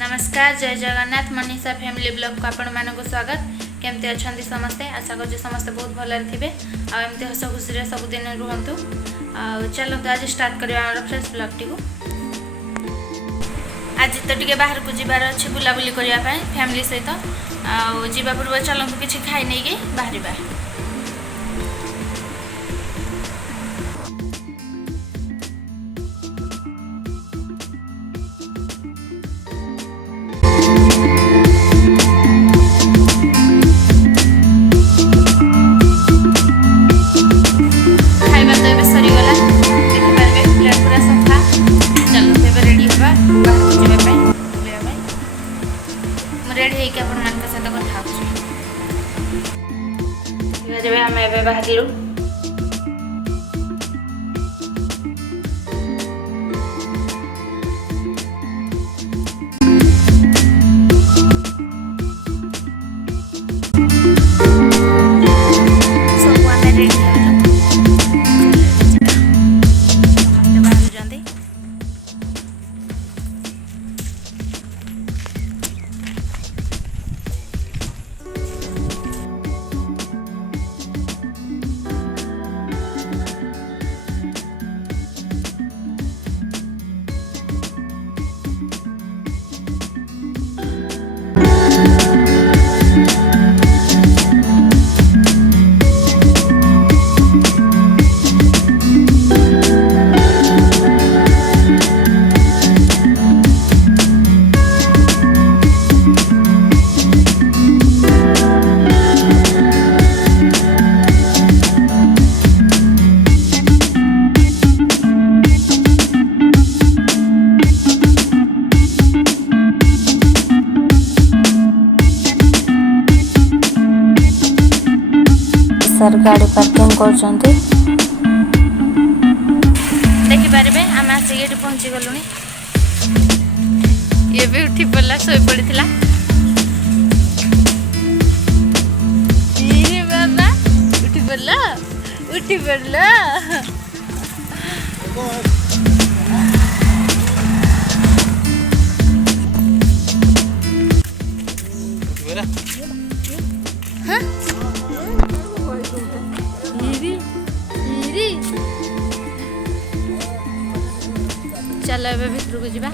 नमस्कार जय Jagannath Manisha family blog को आपण मानक स्वागत। केमती अच्छा समस्ते आशा कर समस्ते बहुत भल थे आमती हस खुशी सबुदिन रुहतु। चलते आज स्टार्ट करवा फ्रेश ब्लॉग टी। आज तो टे बाहर को जीवार अच्छे बुलाबुली करने फैमिली सहित आवा पूर्व चलते किसी खाई नहीं बाहर। रेडी होकर आपण सहित कथा आम ए बाहर सर गाड़ी पार्किंग कर देखिपारे आम आसिक पहुँची गलु। ये भी उठी पड़ा शोई पड़ा बाबा उठी पड़ा चलो ए भितर को जीवा।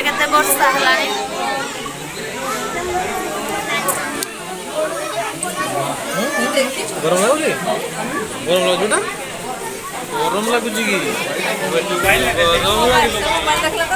बाहर केते वर्षा हलानी गरम लागुची गरम लागुची ना गरम लागुची की गरम लागुची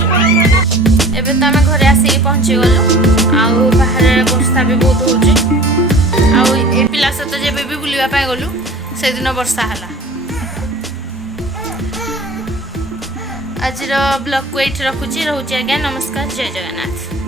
एबे तो आम घरे आसिक पहुँची गलु आउ बाहर वर्षा भी बहुत होची आउ ए पिला सहित जब भी बुलवाई गलु से दिन वर्षा हला आज ब्लॉग को ये रखुची रोचे आज्ञा नमस्कार जय जगन्नाथ।